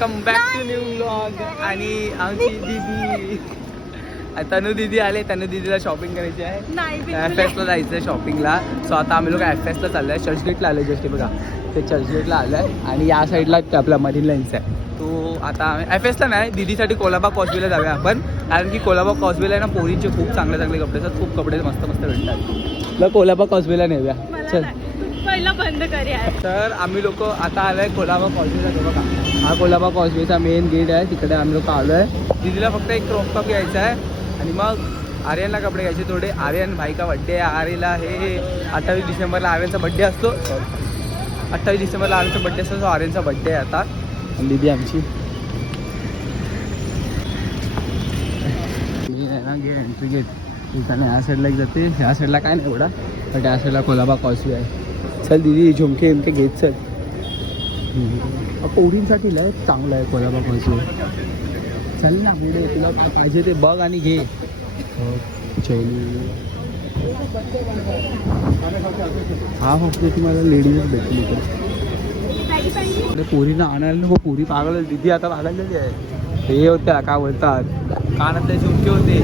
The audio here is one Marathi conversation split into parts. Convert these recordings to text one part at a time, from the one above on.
Come back to new vlog. आणि आमची दीदी तनू दीदी आले. तनू दीदीला शॉपिंग करायची आहे. FS ला जायचं आहे शॉपिंगला. सो आता आम्ही लोक FS ला चाललो आहे. चर्चगेटला आलो जस्ट बघा. ते चर्चगेटला आलो आहे आणि या साईडला आपला मरीन लाईन्स आहे. तो आता आम्ही FS ला नाही, दीदीसाठी कोलाबा कॉस्वेला जाऊया आपण. कारण की कोलाबा कॉस्वेला आहे ना, पोरींचे खूप चांगले चांगले कपडे असतात. खूप कपडे मस्त मस्त भेटतात. मग कोलाबा कॉस्वेला नेऊया. चल पहिला बंद करूया. तर आम्ही लोक आता आलो आहे कोलाबा कॉस्वेला. बघा हा कोलाबा कॉस्वेचा मेन गेट आहे. तिकडे आम्ही लोक आलो आहे. दीदीला फक्त एक क्रॉप टॉप घ्यायचा आहे आणि मग आर्यनला कपडे घ्यायचे थोडे. आर्यन भाई का बड्डे आहे. आर्यला हे 28 डिसेंबरला आर्यनचा बड्डे असतो. 28 डिसेंबरला आर्यनचा बड्डे असतो. सो आर्यनचा बड्डे आहे आता. आणि दीदी आमची ना गेट एंट्री गेट त्याने ह्या साईडला एक जाते. ह्या साईडला काय नाही एवढा, बट या साईडला कोलाबा कॉस्वे आहे. चल दीदी झुमके इमके घेत चल. पोरींसाठी लय चांगलं आहे कोलाबा कॉस्वे. चल ना पुढे तुला पाहिजे ते बघ आणि घे. चैनी हा फक्त तुम्हाला लेडीजच भेटली इकडे. पोरींना आणायला नको, पोरी पागल. दीदी आता पागललेली आहे. हे होत्या काय बोलतात, कानातले झुमके होते.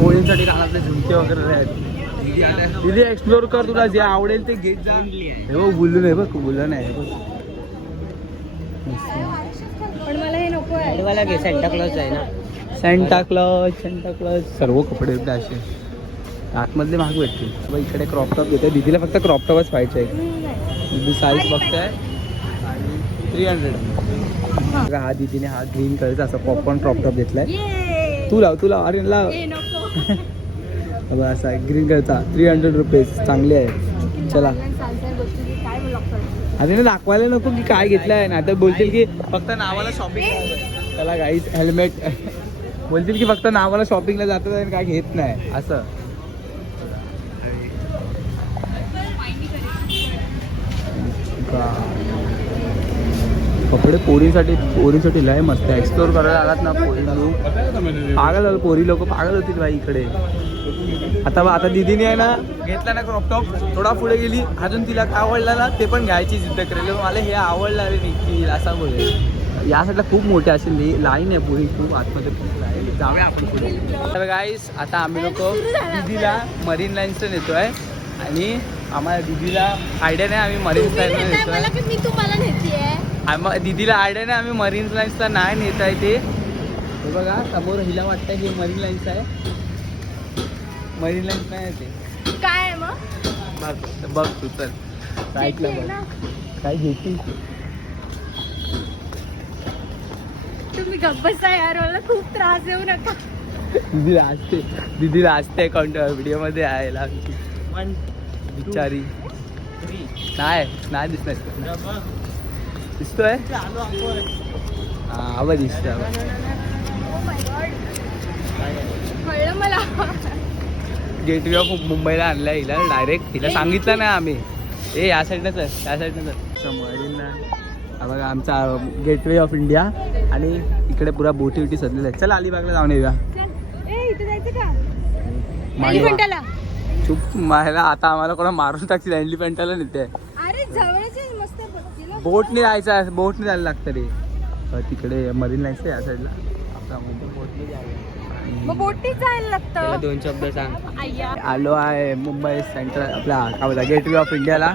पोळींसाठी कानातले झुमके वगैरे आहेत. दीदी एक्सप्लोर कर, तुला जे आवडेल ते घेत जा. हे बघ बुलून आहे, बघ बुलून आहे. पण मला हे नको आहे. मला घे, सेंटा क्लॉज आहे ना. सेंटा क्लॉज सर्व कपडे होते असे. आतमधले महाग भेटतील. बघ इकडे क्रॉप टॉप घेते. दीदीला फक्त क्रॉप टॉपच पाहिजे आहे. दीदी साईज बघताय आणि 300. हा दीदीने हा ग्रीन कलरचा असा पॉपकॉर्न क्रॉप टॉप घेतलाय. तू लाव अरे लाव. असा ग्रीन कलरचा 300 रुपीज. चांगले आहे. चला अरे दाखवायला नको की काय घेतलंय ना. आता बोलतील की फक्त नावाला शॉपिंग. चला गाईस हेल्मेट. बोलतील की फक्त नावाला शॉपिंगला जातात आणि काय घेत नाही असं. कपडे पोरींसाठी लय मस्त आहे. एक्सप्लोर करायला आलात ना पोरी पागल. पोरी लोक पागल होतील बाई इकडे. आता दीदीने आहे ना घेतला ना क्रॉप टॉप. थोडा पुढे गेली अजून तिला काय आवडला ना ते पण घ्यायची जिद्द करेल. मला हे आवडलं रे निखिल असा बोलेल. या साईडला खूप मोठे असे लाईन आहे. पुढे खूप आतमध्ये खूप लाईन. जाऊया आपण पुढे. तर गाईस आता आम्ही लोक दीदीला मरीन लाईन्सला नेतोय आणि आम्हाला दीदीला आयडिया नाही आम्ही मरीन लाईन्सला नेतोय. मी तुम्हाला नेते. दीदीला आयडिया नाही आम्ही मरीन लाईन्सला नाही नेत आहे. ते बघा समोर हिला वाटतं हे मरीन लाईन्स आहे. मरीन लाईन्स नाही ते काय आहे मग? बघ तू चल राईटला बघ काय घेते. तुम्ही गप्पसा यार, मला खूप त्रास देऊ नका. दीदी लाजते काउंटर व्हिडिओ मध्ये आहे आमची बिचारी. नाही दिसतोय. आवाज दिसतोय. कळलं मला. गेटवे ऑफ मुंबईला आणलाय हिला डायरेक्ट. हिला सांगितलं नाही आम्ही. या साईडनंच मरीनला. हा बघा आमचा गेटवे ऑफ इंडिया आणि इकडे पुरा बोटी बिटी सजलेला आहे. चला अलिबागला जाऊन येऊया. इथे जायचं का? चुप मायला. आता आम्हाला कोणा मारून टाकतील. एलिफंटाला नेते. अरे जवळच मस्त. बोटने जायचं आहे. बोटने जायला लागतं रे. तिकडे मरीन लाईन्स या साईडला. आपला मग बोटीत जायला लागतं. 2 शब्द सांग. आलो आहे मुंबई सेंट्रल आपला काय बोलता गेटवे ऑफ इंडियाला.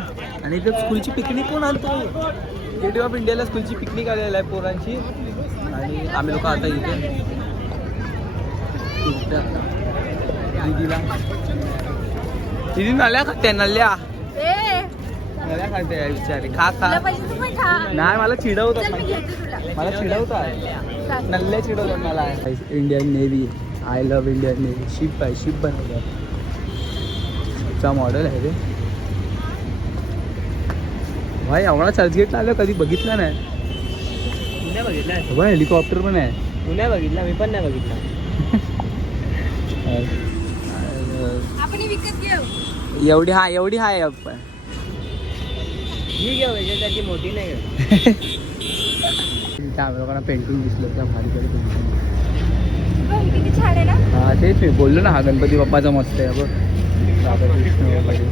आणि इथे स्कूलची पिकनिक पण आणतो. गेटवे ऑफ इंडियाला स्कूलची पिकनिक आलेला आहे पोरांची. आणि आम्ही लोक आता इथे दीदी नल्या खाते. नल्या खाते विचारे. खा नाही मला चिडवतात. नल्ल्या चिडवतात मला. Indian navy. I love Indian navy. Ship आहे. शिप बनवतात. शिपचा मॉडेल आहे रे भाई. एवढा चर्चगेटला आलं कधी बघितलं नाही. तू नाही बघितलं? भाई हेलिकॉप्टर पण आहे. तू नाही बघितला? मी पण नाही बघितला. आपण विकत घेऊ. एवढी हाय आपण. ही घेऊ याच्यासाठी मोठी नाही घेऊ. आम्ही लोकांना पेंटिंग दिसलं त्या भारी पेंटिंग. किती छान आहे ना. हा तेच मी बोललो ना. हा गणपती बाप्पाचा मस्त आहे बघ. राधाकृष्ण वगैरे.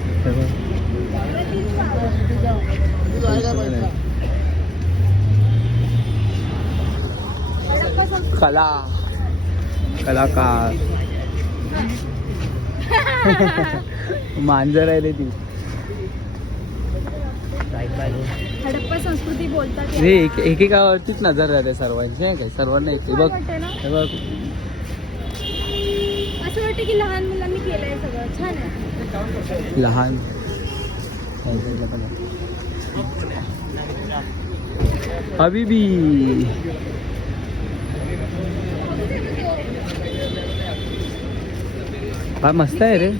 कलाकार मांजर आहे रे ती. हडप्पा संस्कृती बोलतात रे याला. एकेकावरतीच नजर राहते सर्वांची नाही काय, सर्वांना येते बघ. वाटतंय ना? हे बघ असं वाटतं की लहान मुलांनी केलंय सगळं. छान आहे. लहान हबीबी. हा मस्त आहे रे.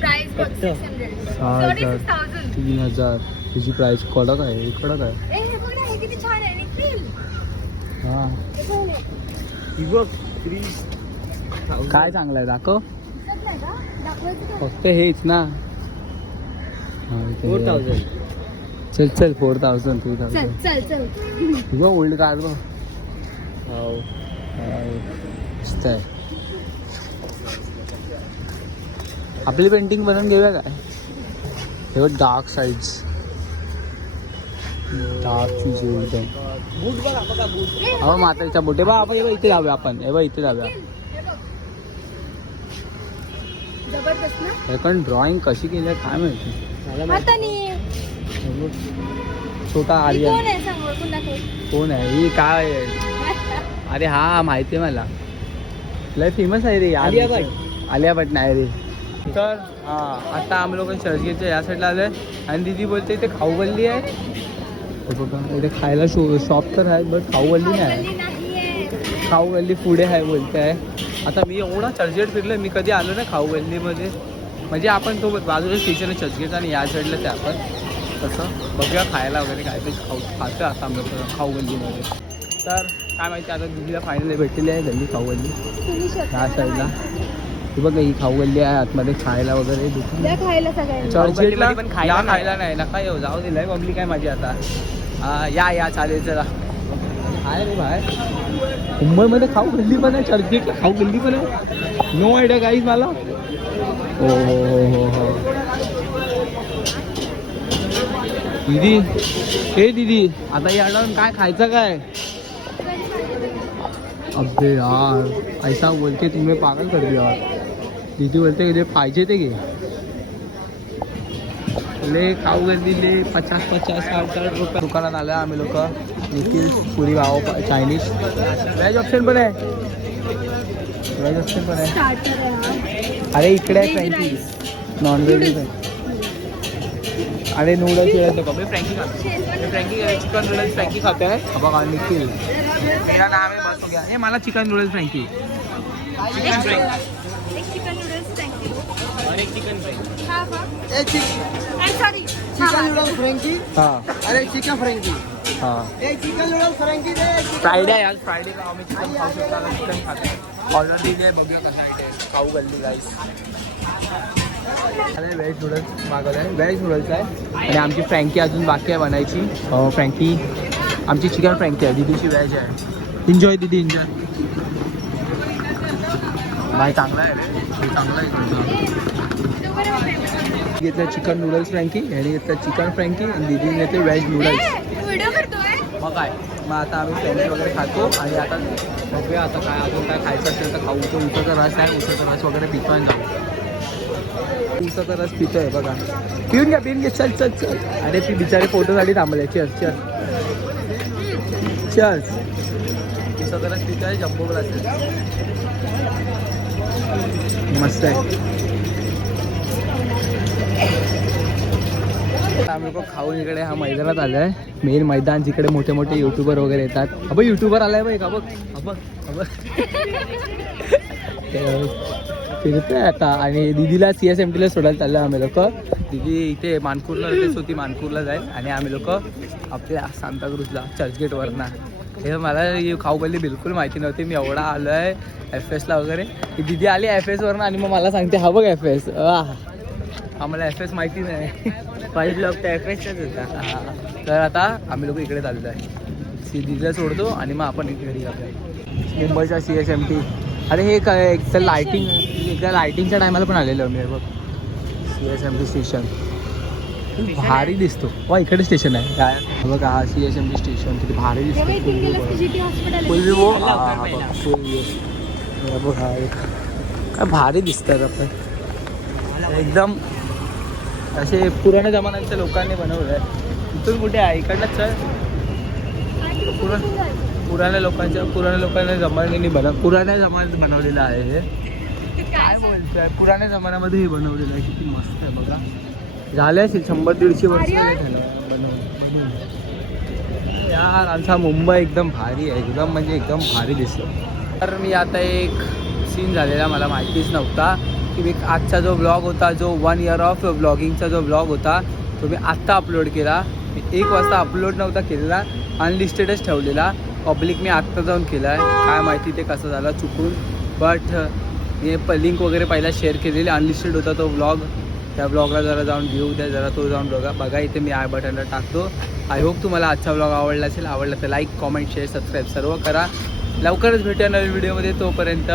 प्राइस बघ 600. 36,000. 3000 तुझी प्राइस कडक आहे, कडक आहे. ए, हे बघ ना, हे किती छान आहे निखिल. हा हे छान आहे. काय चांगलं आहे दाखव. दिसत नाही का? दाखवायचं का? फक्त हेच ना. हा, इथे 4000. चल चल 4000 3000. चल चल चल. तुझं ओल्ड कार बघ. मस्त आहे. आपली पेंटिंग बनवून घेऊया काय. हे बघ डार्क साईड्स, डार्क एकदम. बूट बघा बघा बूट. अहो माताच्या बोटे बा आपण इथे जाऊया. आपण हे बघ इथे जाऊया. हे बघ. जबरदस्त ना. हे पण ड्रॉइंग कशी केली आहे काय माहिती. हाताने. हे बघ, छोटा ही आर्यन. कोण आहे सांग, ओळखून दाखव. कोण आहे ही, काय आहे. अरे हा माहिती आहे मला, लय फेमस आहे रे यार. आलिया भट. आलिया भट नाही रे. तर हा आता आम्ही लोक चर्चगेटच्या या साईडला आलोय आणि दीदी बोलते इथे खाऊगल्ली आहे. हे बघा इथे खायला शॉप तर आहे बट खाऊगल्ली नाही. खाऊगल्ली नाहीये. खाऊगल्ली पुढे आहे बोलते आहे. आता मी एवढा चर्चगेट फिरलोय, मी कधी आलो ना खाऊगल्लीमध्ये. म्हणजे आपण तो बाजूला स्टेशन आहे चर्चगेट आणि या साईडला ते आपण तसं बघूया खायला वगैरे काय ते खातो आता आम्ही लोक खाऊगल्लीमध्ये. तर काय माहिती आता दीदीला फायनली भेटलेली आहे गल्ली खाऊगल्ली तुम्ही शकता ह्या साईडला. तू बघ ही खाऊगल्ली आहे आतमध्ये खायला वगैरे द्या खायला सगळ्यांना. चर्चगेटला पण खायला या नाही. खायला नाही नका येऊ, जाऊ दिलाय पब्लिक आहे माझी आता. या चालेल चला. आहे रे बाहेर मुंबईमध्ये खाऊ गल्ली पण आहे, चर्चगेटला खाऊ गल्ली पण आहे. नो आयडिया गाईज मला. हो हो हो हो हो दीदी. हे दीदी आता या आठवण काय खायचं काय. अबे यार ऐसा बोलते तुम्ही पागल कर दिया यार. दीदी बोलते की जे पाहिजे ते घे. ले खाऊ गल्लीले 50-50 60 रुपये दुकानात आलं आम्ही लोक. निखिल पुरी भाव चायनीज. व्हेज ऑप्शन पण आहे, व्हेज ऑप्शन पण आहे. स्टार्टर आहे. अरे इकडे आहे फ्रँकी, नॉनव्हेज आहे. अरे नूडल्स मी फ्रँकी खातो. फ्रँकी चिकन नूडल्स फ्रँकी खाते आहे बघा निखिल. मेरा नाम है बस हो गया. हे मला चिकन नूडल्स फ्रँकी. एक चिकन नूडल्स थँक्यू. और एक चिकन फ्राई. हा हा. सॉरी. Chicken noodle frankie. हां अरे चिकन फ्रेंकी. हां एक चिकन नूडल फ्रेंकी दे. फ्रायडे आहे आज. फ्रायडे का आम्ही चिकन खाऊ शकतो. आता चिकन खातो. ऑर्डर दिली आहे बघूया कसं आहे ते. खाऊ गल्ली राईस. अरे व्हेज नूडल्स मागवलं आहे. व्हेज नूडल्स आहे आणि आमची फ्रँकी अजून बाकी आहे बनायची. फ्रँकी आमची चिकन फ्रँकी आहे, दीदीची व्हेज आहे. एन्जॉय दीदी एन्जॉय. भाई चांगला आहे रे, चांगला आहे तुझं. घेतलं चिकन नूडल्स फ्रँकी आणि घेतलं चिकन फ्रँकी आणि दीदीने घेतले व्हेज नूडल्स. व्हिडिओ करतोय. मग काय मग आता आम्ही फ्रँकी वगैरे खातो आणि आता बघूया आता काय अजून काय खायचं असेल तर खाऊ. तो उसाचा रस आहे, उसाचा रस वगैरे पितो आणि जाऊ. उसाचा रस पितोय बघा. पिऊन घ्या चल चल चल. अरे ती बिचारे फोटोसाठी थांबले. Church church church. उसाचा रस पितोय जम्बो ग्लास मस्त आहे. आम्ही लोक खाऊन इकडे हा मैदानात आलो आहे. मेन मैदान जिकडे मोठे मोठे युट्यूबर वगैरे येतात. अबे युट्यूबर आलाय बाई. बघ फिरतोय आता. आणि दीदीला CSMTला सोडायला चाललो आम्ही लोक. दीदी इथे मानपूरला होते, सो ती मानपूरला जाईल आणि आम्ही लोक आपल्या सांताक्रूजला चर्चगेटवरनं. हे मला खाऊगल्ली बिलकुल माहिती नव्हती. मी एवढा आलो आहे FSला वगैरे. ती दीदी आली FSवरनं आणि मग मला सांगते हा बघ FS. आम्हाला FS माहिती नाही. पहिलं ब्लॉग तर FSचाच होता. तर आता आम्ही लोक इकडे चाललो आहे. दीदीला सोडतो आणि मग आपण इकडे जाऊया मुंबईचा CSMT. अरे हे काय एक तर लायटिंगच्या टायमाला पण आलेलो मी बघ. CSMT स्टेशन भारी दिसतो वा इकडे स्टेशन आहे काय बघा हा CSMT स्टेशन किती भारी तेव्हा इथून गेलं दिसतो GT हॉस्पिटल फुल आहे. विवो लवकर पहिला. बघा काय भारी दिसतात आपण एकदम असे पुराण्या जमान्याच्या लोकांनी बनवलं आहे. इथून कुठे आहे इकडलं चल पुराण्या लोकांच्या जमान्याने पुराण्या जमान्यात बनवलेलं आहे हे काय बोलतोय पुराण्या जमान्यामध्ये हे बनवलेलं आहे किती मस्त आहे बघा झाले असेल 100-150 वर्ष झालं बनवून यार आमचा मुंबई एकदम भारी आहे एकदम म्हणजे एकदम भारी दिसतो. तर मी आता एक सीन झालेला मला माहितीच नव्हता की मी आजचा जो ब्लॉग होता जो 1 year ऑफ ब्लॉगिंगचा जो ब्लॉग होता तो मी आत्ता अपलोड केला. मी 1 वाजता अपलोड नव्हता केलेला अनलिस्टेडच ठेवलेला पब्लिक मी आत्ता जाऊन केला आहे काय माहिती ते कसं झालं चुकून बट मी लिंक वगैरे पहिला शेअर केलेली अनलिस्टेड होता तो ब्लॉग त्या ब्लॉगला जरा जाऊन व्ह्यू द्या जरा तो जाऊन बघा इथे मी आय बटनला टाकतो. आय होप तुम्हाला आजचा ब्लॉग आवडला असेल आवडला तर लाईक कॉमेंट शेअर सबस्क्राईब सर्व करा. लवकरच भेटूया नवीन व्हिडिओमध्ये तोपर्यंत